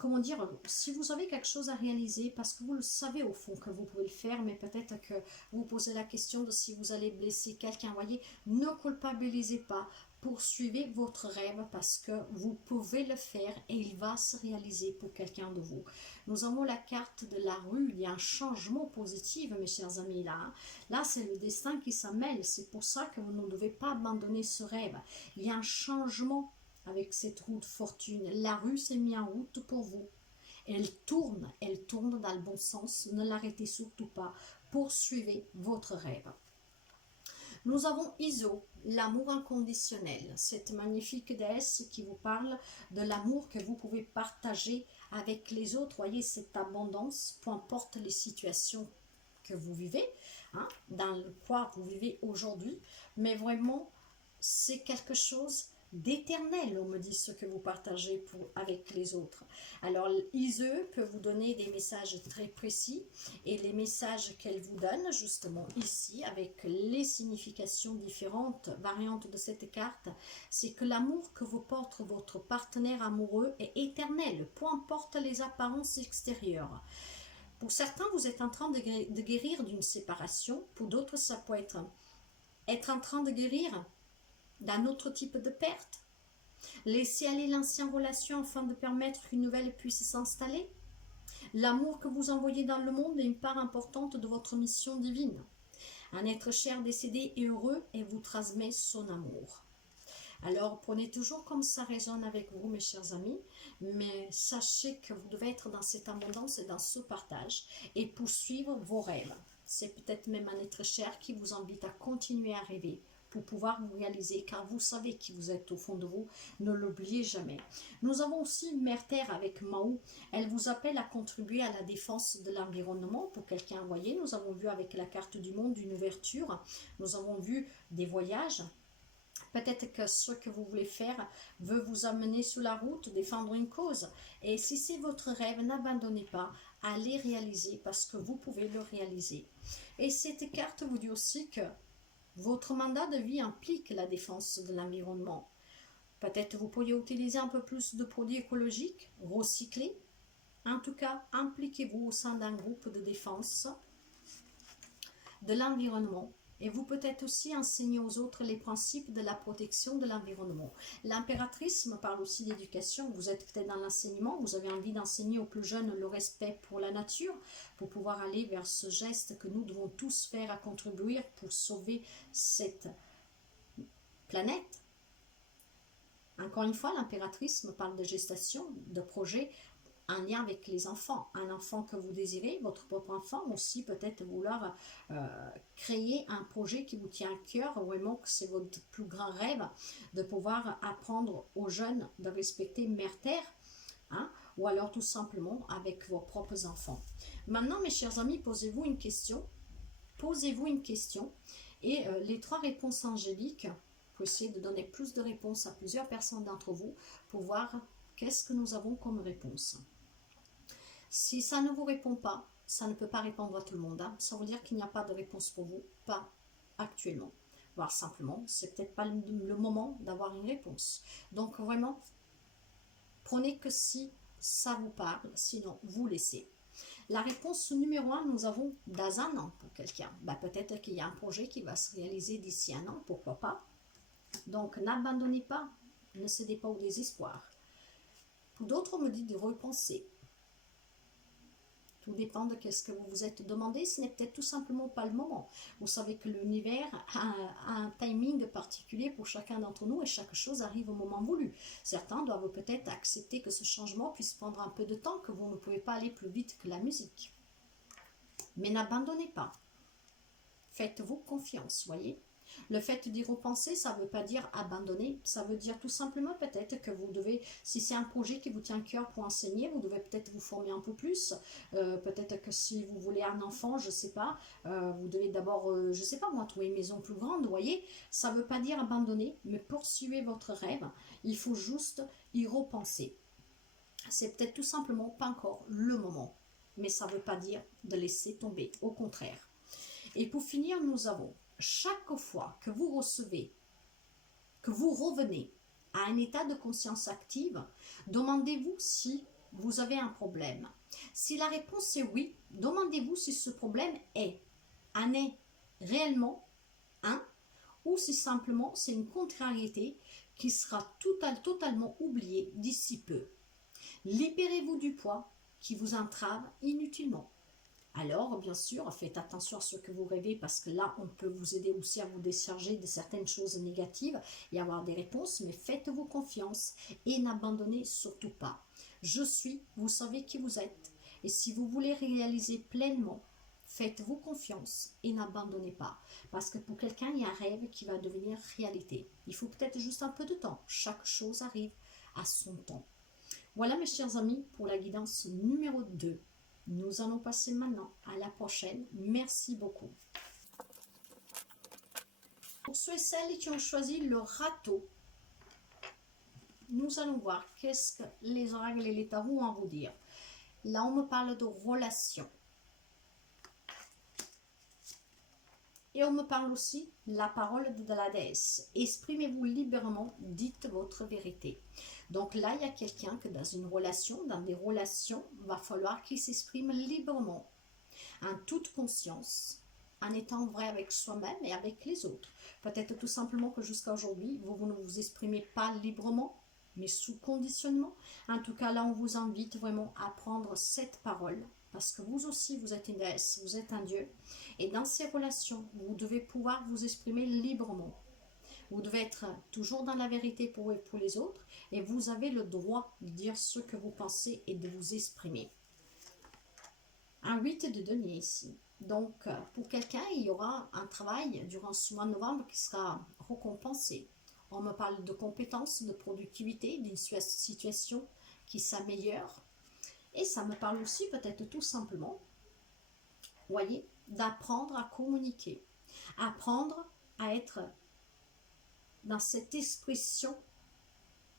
comment dire, si vous avez quelque chose à réaliser, parce que vous le savez au fond que vous pouvez le faire, mais peut-être que vous posez la question de si vous allez blesser quelqu'un, voyez, ne culpabilisez pas, poursuivez votre rêve parce que vous pouvez le faire et il va se réaliser pour quelqu'un de vous. Nous avons la carte de la rue, il y a un changement positif, mes chers amis, là. Hein. Là, c'est le destin qui s'amène, c'est pour ça que vous ne devez pas abandonner ce rêve. Il y a un changement avec cette roue de fortune. La rue s'est mise en route pour vous. Elle tourne dans le bon sens. Ne l'arrêtez surtout pas. Poursuivez votre rêve. Nous avons Iso, l'amour inconditionnel. Cette magnifique déesse qui vous parle de l'amour que vous pouvez partager avec les autres. Voyez cette abondance, peu importe les situations que vous vivez, hein, dans le quoi vous vivez aujourd'hui. Mais vraiment, c'est quelque chose d'éternel, on me dit, ce que vous partagez avec les autres. Alors, Ise peut vous donner des messages très précis et les messages qu'elle vous donne, justement ici, avec les significations différentes, variantes de cette carte, c'est que l'amour que vous porte votre partenaire amoureux est éternel, peu importe les apparences extérieures. Pour certains, vous êtes en train de guérir d'une séparation, pour d'autres, ça peut être en train de guérir d'un autre type de perte. Laissez aller l'ancienne relation afin de permettre qu'une nouvelle puisse s'installer. L'amour que vous envoyez dans le monde est une part importante de votre mission divine. Un être cher décédé est heureux et vous transmet son amour. Alors prenez toujours comme ça résonne avec vous, mes chers amis, mais sachez que vous devez être dans cette abondance et dans ce partage et poursuivre vos rêves. C'est peut-être même un être cher qui vous invite à continuer à rêver pour pouvoir vous réaliser, car vous savez qui vous êtes au fond de vous, ne l'oubliez jamais. Nous avons aussi Mère Terre avec Mahou, elle vous appelle à contribuer à la défense de l'environnement pour quelqu'un, vous voyez, nous avons vu avec la carte du monde une ouverture, nous avons vu des voyages. Peut-être que ce que vous voulez faire veut vous amener sur la route, défendre une cause. Et si c'est votre rêve, n'abandonnez pas, allez réaliser parce que vous pouvez le réaliser. Et cette carte vous dit aussi que votre mandat de vie implique la défense de l'environnement. Peut-être vous pourriez utiliser un peu plus de produits écologiques, recyclés. En tout cas, impliquez-vous au sein d'un groupe de défense de l'environnement. Et vous peut-être aussi enseigner aux autres les principes de la protection de l'environnement. L'impératrice me parle aussi d'éducation. Vous êtes peut-être dans l'enseignement, vous avez envie d'enseigner aux plus jeunes le respect pour la nature, pour pouvoir aller vers ce geste que nous devons tous faire à contribuer pour sauver cette planète. Encore une fois, l'impératrice me parle de gestation, de projet, un lien avec les enfants, un enfant que vous désirez, votre propre enfant aussi, peut-être vouloir créer un projet qui vous tient à cœur, vraiment que c'est votre plus grand rêve, de pouvoir apprendre aux jeunes de respecter Mère Terre, hein, ou alors tout simplement avec vos propres enfants. Maintenant, mes chers amis, posez-vous une question, et les 3 réponses angéliques, pour essayer de donner plus de réponses à plusieurs personnes d'entre vous, pour voir qu'est-ce que nous avons comme réponse. Si ça ne vous répond pas, ça ne peut pas répondre à tout le monde. Hein. Ça veut dire qu'il n'y a pas de réponse pour vous, pas actuellement. Voire simplement, c'est peut-être pas le moment d'avoir une réponse. Donc vraiment, prenez que si ça vous parle, sinon vous laissez. La réponse numéro 1, nous avons dans un an pour quelqu'un. Peut-être qu'il y a un projet qui va se réaliser d'ici un an, pourquoi pas. Donc n'abandonnez pas, ne cédez pas au désespoir. Pour d'autres, on me dit de repenser. Tout dépend de ce que vous vous êtes demandé. Ce n'est peut-être tout simplement pas le moment. Vous savez que l'univers a un timing particulier pour chacun d'entre nous et chaque chose arrive au moment voulu. Certains doivent peut-être accepter que ce changement puisse prendre un peu de temps, que vous ne pouvez pas aller plus vite que la musique. Mais n'abandonnez pas. Faites-vous confiance, voyez. Le fait d'y repenser, ça ne veut pas dire abandonner, ça veut dire tout simplement peut-être que vous devez, si c'est un projet qui vous tient à cœur pour enseigner, vous devez peut-être vous former un peu plus, peut-être que si vous voulez un enfant, je ne sais pas, vous devez d'abord, je ne sais pas moi, trouver une maison plus grande, vous voyez, ça ne veut pas dire abandonner, mais poursuivez votre rêve, il faut juste y repenser. C'est peut-être tout simplement pas encore le moment, mais ça ne veut pas dire de laisser tomber, au contraire. Et pour finir, nous avons chaque fois que vous recevez, que vous revenez à un état de conscience active, demandez-vous si vous avez un problème. Si la réponse est oui, demandez-vous si ce problème est réellement un, ou si simplement c'est une contrariété qui sera totalement oubliée d'ici peu. Libérez-vous du poids qui vous entrave inutilement. Alors, bien sûr, faites attention à ce que vous rêvez parce que là, on peut vous aider aussi à vous décharger de certaines choses négatives et avoir des réponses, mais faites-vous confiance et n'abandonnez surtout pas. Je suis, vous savez qui vous êtes et si vous voulez réaliser pleinement, faites-vous confiance et n'abandonnez pas parce que pour quelqu'un, il y a un rêve qui va devenir réalité. Il faut peut-être juste un peu de temps. Chaque chose arrive à son temps. Voilà mes chers amis pour la guidance numéro 2. Nous allons passer maintenant à la prochaine. Merci beaucoup. Pour ceux et celles qui ont choisi le râteau, nous allons voir qu'est-ce que les oracles et les tarots ont à vous dire. Là, on me parle de relation. Et on me parle aussi de la parole de la déesse. Exprimez-vous librement, dites votre vérité. Donc là, il y a quelqu'un que dans une relation, dans des relations, il va falloir qu'il s'exprime librement, en toute conscience, en étant vrai avec soi-même et avec les autres. Peut-être tout simplement que jusqu'à aujourd'hui, vous ne vous exprimez pas librement, mais sous conditionnement. En tout cas, là, on vous invite vraiment à prendre cette parole, parce que vous aussi, vous êtes une déesse, vous êtes un dieu. Et dans ces relations, vous devez pouvoir vous exprimer librement. Vous devez être toujours dans la vérité pour les autres et vous avez le droit de dire ce que vous pensez et de vous exprimer. Un 8 de denier ici. Donc, pour quelqu'un, il y aura un travail durant ce mois de novembre qui sera récompensé. On me parle de compétences, de productivité, d'une situation qui s'améliore. Et ça me parle aussi peut-être tout simplement, voyez, d'apprendre à communiquer, apprendre à être dans cette expression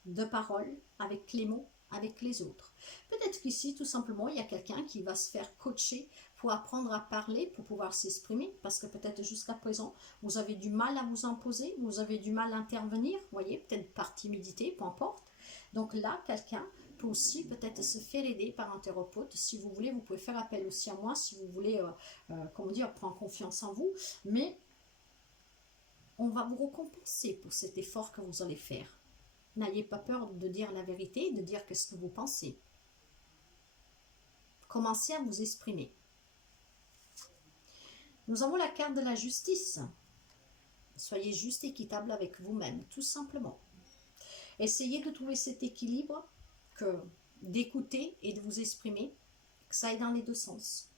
de parole avec les mots, avec les autres. Peut-être qu'ici, tout simplement, il y a quelqu'un qui va se faire coacher pour apprendre à parler, pour pouvoir s'exprimer, parce que peut-être jusqu'à présent, vous avez du mal à vous imposer, vous avez du mal à intervenir, vous voyez, peut-être par timidité, peu importe. Donc là, quelqu'un peut aussi peut-être se faire aider par un thérapeute. Si vous voulez, vous pouvez faire appel aussi à moi, si vous voulez, comment dire, prendre confiance en vous, mais on va vous récompenser pour cet effort que vous allez faire. N'ayez pas peur de dire la vérité, de dire ce que vous pensez. Commencez à vous exprimer. Nous avons la carte de la justice. Soyez juste équitable avec vous-même, tout simplement. Essayez de trouver cet équilibre d'écouter et de vous exprimer, que ça aille dans les deux sens.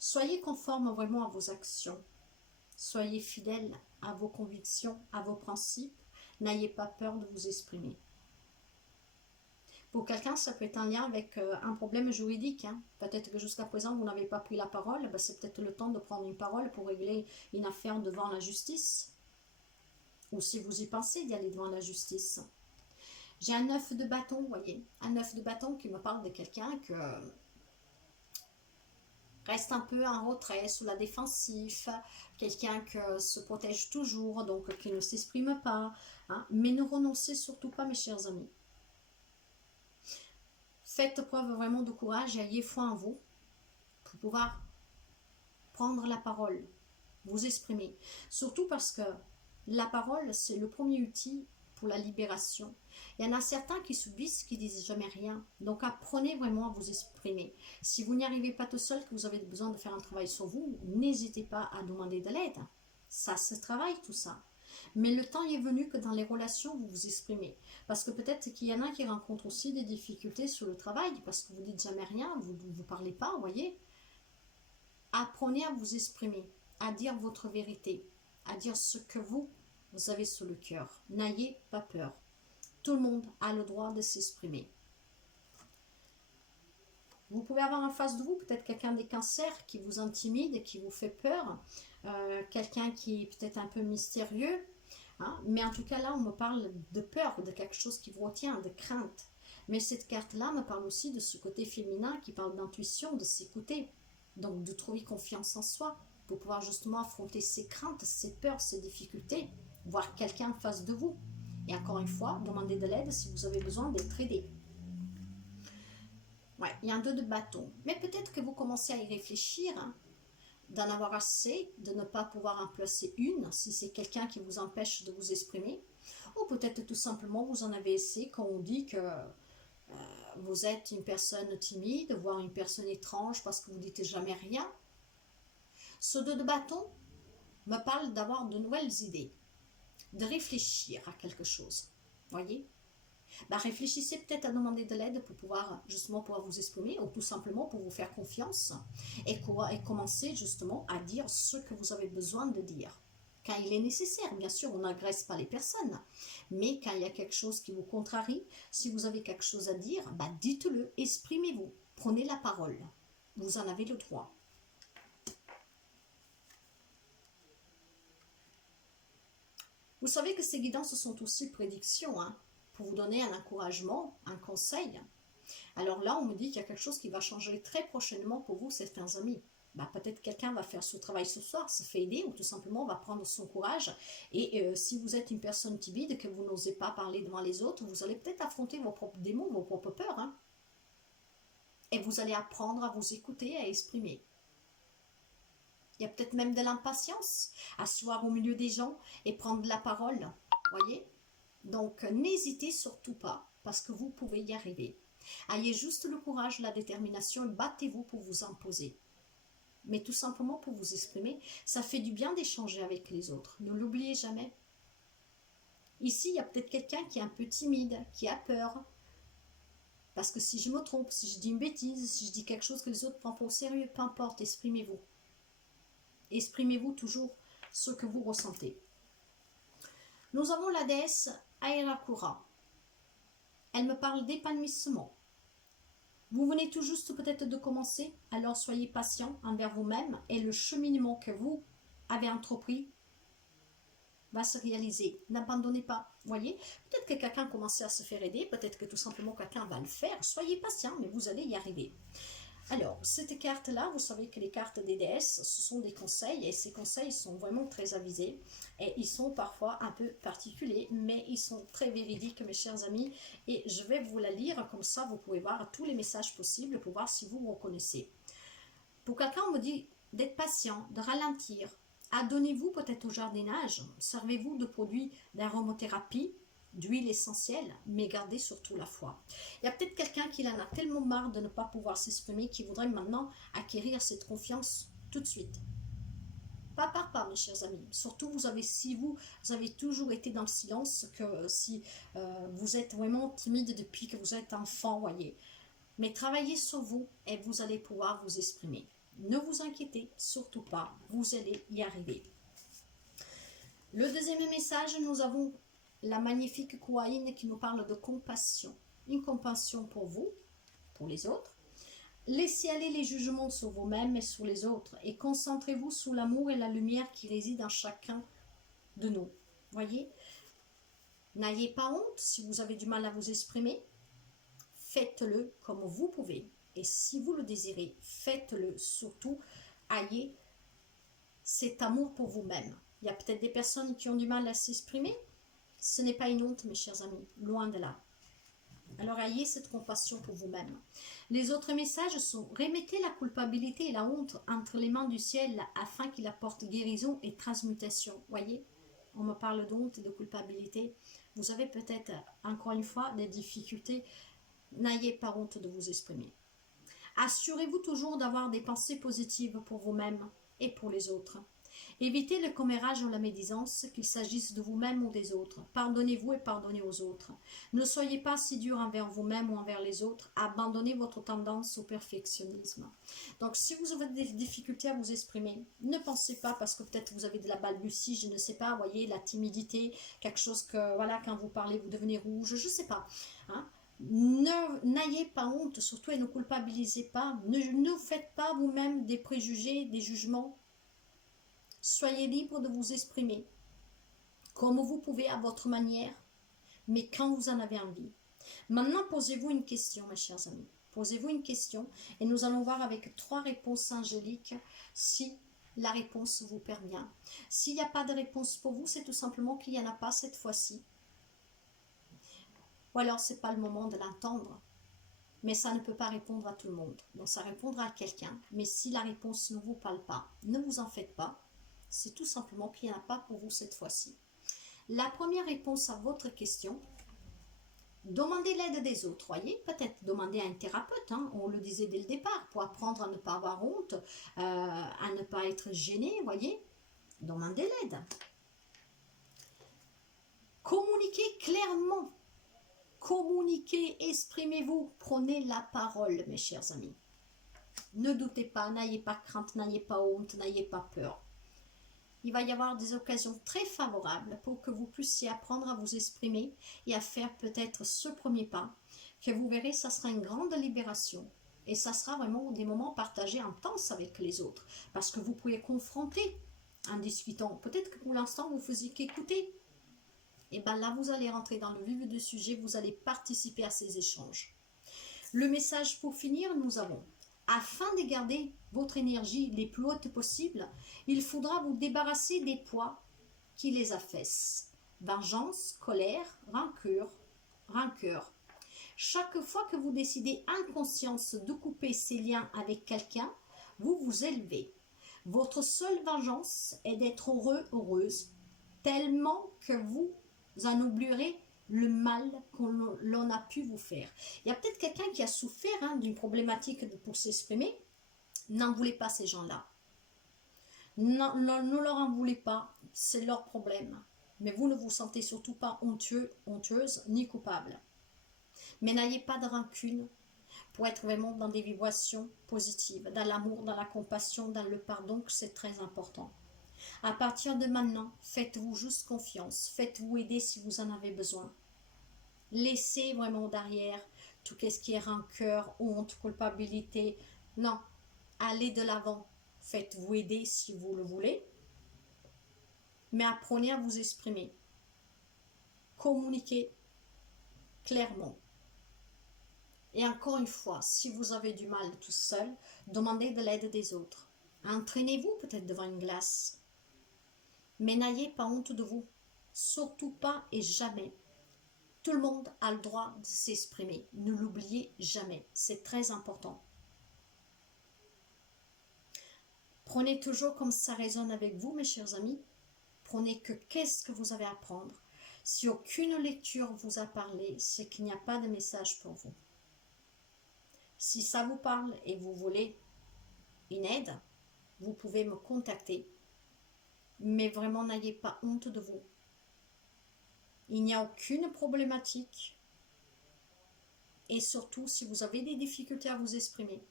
Soyez conforme vraiment à vos actions. Soyez fidèle à vos convictions, à vos principes. N'ayez pas peur de vous exprimer. Pour quelqu'un, ça peut être en lien avec un problème juridique. Hein. Peut-être que jusqu'à présent, vous n'avez pas pris la parole. Ben, c'est peut-être le temps de prendre une parole pour régler une affaire devant la justice. Ou si vous y pensez d'y aller devant la justice. J'ai un 9 de bâton, vous voyez. Un 9 de bâton qui me parle de quelqu'un que reste un peu en retrait, sous la défensive, quelqu'un qui se protège toujours, donc qui ne s'exprime pas. Hein. Mais ne renoncez surtout pas, mes chers amis. Faites preuve vraiment de courage et ayez foi en vous pour pouvoir prendre la parole, vous exprimer. Surtout parce que la parole, c'est le premier outil pour la libération. Il y en a certains qui subissent, qui disent jamais rien. Donc apprenez vraiment à vous exprimer. Si vous n'y arrivez pas tout seul, que vous avez besoin de faire un travail sur vous, n'hésitez pas à demander de l'aide. Ça se travaille tout ça. Mais le temps est venu que dans les relations, vous vous exprimez. Parce que peut-être qu'il y en a qui rencontrent aussi des difficultés sur le travail, parce que vous dites jamais rien, vous ne parlez pas, vous voyez. Apprenez à vous exprimer, à dire votre vérité, à dire ce que vous avez sur le cœur. N'ayez pas peur. Tout le monde a le droit de s'exprimer. Vous pouvez avoir en face de vous peut-être quelqu'un des cancers qui vous intimide, qui vous fait peur, quelqu'un qui est peut-être un peu mystérieux, hein? Mais en tout cas là on me parle de peur, de quelque chose qui vous retient, de crainte. Mais cette carte-là me parle aussi de ce côté féminin qui parle d'intuition, de s'écouter, donc de trouver confiance en soi pour pouvoir justement affronter ses craintes, ses peurs, ses difficultés, voir quelqu'un en face de vous. Et encore une fois, demandez de l'aide si vous avez besoin d'être aidé. Ouais, il y a un 2 de bâton. Mais peut-être que vous commencez à y réfléchir, hein, d'en avoir assez, de ne pas pouvoir en placer une, si c'est quelqu'un qui vous empêche de vous exprimer. Ou peut-être tout simplement vous en avez assez quand on dit que vous êtes une personne timide, voire une personne étrange parce que vous ne dites jamais rien. Ce 2 de bâton me parle d'avoir de nouvelles idées, de réfléchir à quelque chose. Voyez? Réfléchissez peut-être à demander de l'aide pour pouvoir justement pouvoir vous exprimer ou tout simplement pour vous faire confiance et commencer justement à dire ce que vous avez besoin de dire. Quand il est nécessaire, bien sûr, on n'agresse pas les personnes, mais quand il y a quelque chose qui vous contrarie, si vous avez quelque chose à dire, dites-le, exprimez-vous, prenez la parole, vous en avez le droit. Vous savez que ces guidances sont aussi prédictions, hein, pour vous donner un encouragement, un conseil. Alors là, on me dit qu'il y a quelque chose qui va changer très prochainement pour vous, certains amis. Peut-être quelqu'un va faire ce travail ce soir, se fait aider, ou tout simplement va prendre son courage. Et si vous êtes une personne timide, que vous n'osez pas parler devant les autres, vous allez peut-être affronter vos propres démons, vos propres peurs. Hein. Et vous allez apprendre à vous écouter, à exprimer. Il y a peut-être même de l'impatience, asseoir au milieu des gens et prendre la parole. Voyez? Donc, n'hésitez surtout pas, parce que vous pouvez y arriver. Ayez juste le courage, la détermination, et battez-vous pour vous imposer. Mais tout simplement pour vous exprimer, ça fait du bien d'échanger avec les autres. Ne l'oubliez jamais. Ici, il y a peut-être quelqu'un qui est un peu timide, qui a peur. Parce que si je me trompe, si je dis une bêtise, si je dis quelque chose que les autres prennent pas au sérieux, peu importe, exprimez-vous. Exprimez-vous toujours ce que vous ressentez. Nous avons la déesse Airakura. Elle me parle d'épanouissement. Vous venez tout juste peut-être de commencer, alors soyez patient envers vous-même et le cheminement que vous avez entrepris va se réaliser. N'abandonnez pas, voyez. Peut-être que quelqu'un commence à se faire aider, peut-être que tout simplement quelqu'un va le faire. Soyez patient, mais vous allez y arriver. Alors, cette carte-là, vous savez que les cartes des déesses, ce sont des conseils, et ces conseils sont vraiment très avisés, et ils sont parfois un peu particuliers, mais ils sont très véridiques, mes chers amis, et je vais vous la lire, comme ça vous pouvez voir tous les messages possibles pour voir si vous reconnaissez. Pour quelqu'un, on me dit d'être patient, de ralentir, adonnez-vous peut-être au jardinage, servez-vous de produits d'aromothérapie, d'huile essentielle, mais gardez surtout la foi. Il y a peut-être quelqu'un qui en a tellement marre de ne pas pouvoir s'exprimer, qui voudrait maintenant acquérir cette confiance tout de suite. Pas, mes chers amis. Surtout, si vous avez toujours été dans le silence, que si vous êtes vraiment timide depuis que vous êtes enfant, voyez. Mais travaillez sur vous et vous allez pouvoir vous exprimer. Ne vous inquiétez surtout pas, vous allez y arriver. Le deuxième message, nous avons la magnifique Kuan qui nous parle de compassion. Une compassion pour vous, pour les autres. Laissez aller les jugements sur vous-même et sur les autres et concentrez-vous sur l'amour et la lumière qui résident en chacun de nous. Voyez? N'ayez pas honte si vous avez du mal à vous exprimer. Faites-le comme vous pouvez. Et si vous le désirez, faites-le surtout. Ayez cet amour pour vous-même. Il y a peut-être des personnes qui ont du mal à s'exprimer. Ce n'est pas une honte, mes chers amis, loin de là. Alors ayez cette compassion pour vous-même. Les autres messages sont: remettez la culpabilité et la honte entre les mains du ciel afin qu'il apporte guérison et transmutation. Voyez, on me parle d'honte et de culpabilité. Vous avez peut-être, encore une fois, des difficultés. N'ayez pas honte de vous exprimer. Assurez-vous toujours d'avoir des pensées positives pour vous-même et pour les autres. Évitez le commérage ou la médisance, qu'il s'agisse de vous-même ou des autres. Pardonnez-vous et pardonnez aux autres. Ne soyez pas si dur envers vous-même ou envers les autres. Abandonnez votre tendance au perfectionnisme. Donc, si vous avez des difficultés à vous exprimer, ne pensez pas parce que peut-être vous avez de la balbutie, je ne sais pas, voyez, la timidité, quelque chose que, voilà, quand vous parlez, vous devenez rouge, je ne sais pas. Hein? N'ayez pas honte, surtout, et ne culpabilisez pas. Ne faites pas vous-même des préjugés, des jugements. Soyez libre de vous exprimer comme vous pouvez à votre manière, mais quand vous en avez envie. Maintenant, posez-vous une question, mes chers amis. Posez-vous une question et nous allons voir avec 3 réponses angéliques si la réponse vous pervient. S'il n'y a pas de réponse pour vous, c'est tout simplement qu'il n'y en a pas cette fois-ci. Ou alors, ce n'est pas le moment de l'entendre. Mais ça ne peut pas répondre à tout le monde. Donc, ça répondra à quelqu'un. Mais si la réponse ne vous parle pas, ne vous en faites pas. C'est tout simplement qu'il n'y en a pas pour vous cette fois-ci. La première réponse à votre question, demandez l'aide des autres. Voyez, peut-être demander à un thérapeute, hein, on le disait dès le départ, pour apprendre à ne pas avoir honte, à ne pas être gêné, voyez. Demandez l'aide. Communiquez clairement. Communiquez, exprimez-vous, prenez la parole, mes chers amis. Ne doutez pas, n'ayez pas crainte, n'ayez pas honte, n'ayez pas peur. Il va y avoir des occasions très favorables pour que vous puissiez apprendre à vous exprimer et à faire peut-être ce premier pas, que vous verrez, ça sera une grande libération. Et ça sera vraiment des moments partagés intenses avec les autres, parce que vous pouvez confronter en discutant. Peut-être que pour l'instant, vous faisiez qu'écouter. Et bien là, vous allez rentrer dans le vif du sujet, vous allez participer à ces échanges. Le message pour finir, nous avons: afin de garder votre énergie les plus hautes possibles, il faudra vous débarrasser des poids qui les affaissent. Vengeance, colère, rancœur. Chaque fois que vous décidez en conscience de couper ces liens avec quelqu'un, vous vous élevez. Votre seule vengeance est d'être heureux, heureuse, tellement que vous en oublierez le mal qu'on a pu vous faire. Il y a peut-être quelqu'un qui a souffert d'une problématique pour s'exprimer. N'en voulez pas ces gens-là. Ne leur en voulez pas, c'est leur problème. Mais vous ne vous sentez surtout pas honteuse ni coupable. Mais n'ayez pas de rancune pour être vraiment dans des vibrations positives, dans l'amour, dans la compassion, dans le pardon, que c'est très important. À partir de maintenant, faites-vous juste confiance, faites-vous aider si vous en avez besoin. Laissez vraiment derrière tout ce qui est rancœur, honte, culpabilité. Non, allez de l'avant, faites-vous aider si vous le voulez, mais apprenez à vous exprimer. Communiquez clairement. Et encore une fois, si vous avez du mal tout seul, demandez de l'aide des autres. Entraînez-vous peut-être devant une glace. Mais n'ayez pas honte de vous. Surtout pas et jamais. Tout le monde a le droit de s'exprimer. Ne l'oubliez jamais. C'est très important. Prenez toujours comme ça résonne avec vous, mes chers amis. Prenez que qu'est-ce que vous avez à apprendre. Si aucune lecture vous a parlé, c'est qu'il n'y a pas de message pour vous. Si ça vous parle et vous voulez une aide, vous pouvez me contacter. Mais vraiment, n'ayez pas honte de vous. Il n'y a aucune problématique. Et surtout, si vous avez des difficultés à vous exprimer,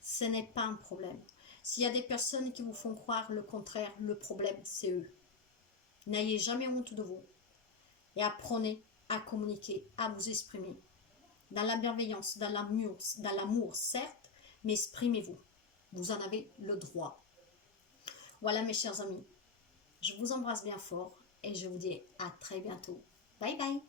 ce n'est pas un problème. S'il y a des personnes qui vous font croire le contraire, le problème, c'est eux. N'ayez jamais honte de vous. Et apprenez à communiquer, à vous exprimer. Dans la bienveillance, dans l'amour, certes, mais exprimez-vous. Vous en avez le droit. Voilà mes chers amis, je vous embrasse bien fort et je vous dis à très bientôt. Bye bye.